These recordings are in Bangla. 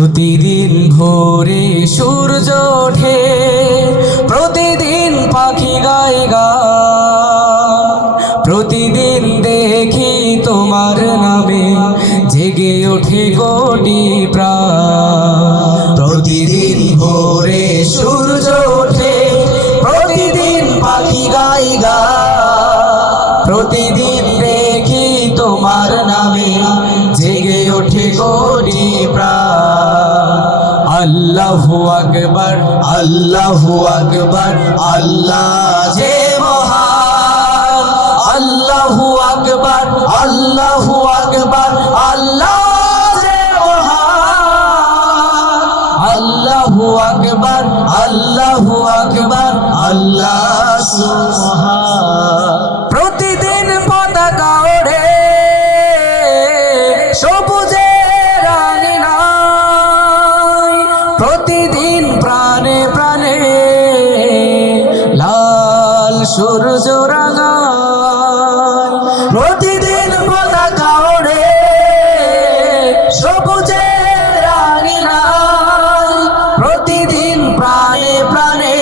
প্রতিদিন ভোরে সূর্য ওঠে, প্রতিদিন পাখি গায় গান, প্রতিদিন দেখি তোমার নামে জেগে ওঠে কোটি প্রাণ। প্রতিদিন ভোরে সূর্য ওঠে, প্রতিদিন পাখি গায় গান, প্রতিদিন দেখি তোমার নামে জেগে ওঠে কোটি প্রাণ। আল্লাহু আকবার, আল্লাহু আকবার, আল্লাহ যে মহান। আল্লাহু আকবার, আল্লাহু আকবার, আল্লাহ যে মহান। আল্লাহু আকবার, আল্লাহু আকবার, আল্লাহ সুবহান। প্রতিদিন পতাকা ওড়ে সবুজের আঙিনায়, প্রতিদিন প্রাণে প্রাণে লাল সূর্য রাঙায়। প্রতিদিন পতাকা ওড়ে সবুজের আঙিনায়, প্রতিদিন প্রাণে প্রাণে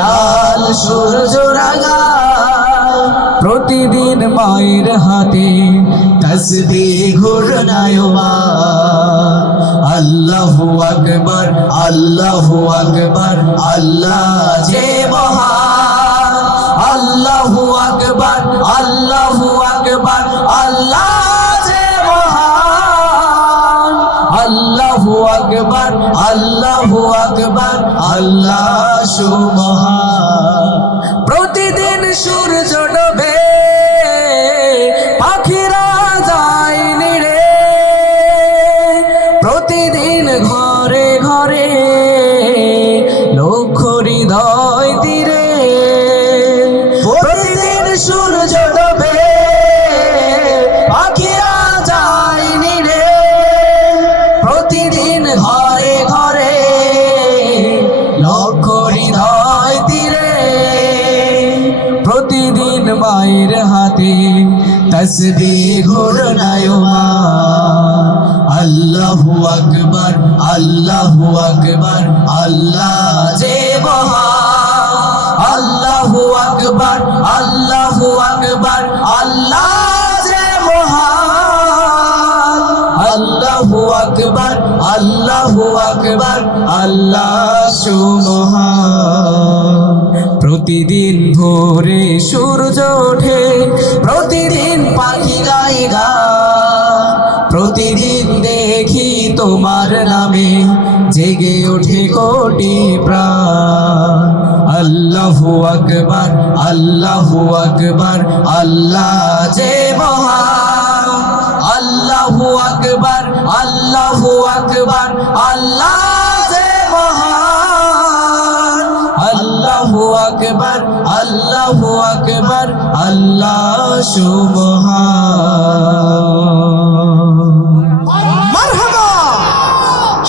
লাল সূর্য রাঙায়। প্রতিদিন মায়ের হাতে তসবিহ ঘূর্ণায়মান। আল্লাহু আকবার, আল্লাহু আকবার, আল্লাহ যে মহান। আল্লাহু আকবার, আল্লাহু আকবার, আল্লাহ যে মহান। আল্লাহু আকবার, আল্লাহু আকবার, আল্লাহ সুবহান। প্রতিদিন সূর্য ডোবে, পাখিরা যায় নিড়ে, প্রতিদিন ঘরে ঘরে লক্ষ হৃদয় তীরে। প্রতিদিন সূর্য ডোবে, পাখিরা যায় নিড়ে, প্রতিদিন ঘরে ঘরে লক্ষ হৃদয় তীরে। প্রতিদিন মায়ের হাতে তসবিহ ঘূর্ণায়মান। আল্লাহু আকবার, আল্লাহু আকবার, আল্লাহ যে মহান। আল্লাহু আকবার, আল্লাহু আকবার, আল্লাহ যে মহান। আল্লাহু আকবার, আল্লাহু আকবার, আল্লাহ সুবহান। প্রতিদিন ভোরে সূর্য ওঠে, প্রতিদিন পাখি গায় গান, প্রতিদিন দেখি তোমার নামে জেগে ওঠে কোটি প্রাণ। আল্লাহু আকবার, আল্লাহু আকবার, আল্লাহ যে মহান। আল্লাহু আকবার, আল্লাহু আকবার, আল্লাহ যে মহান। আল্লাহু আকবার, আল্লাহু আকবার, আল্লাহ সুবহান।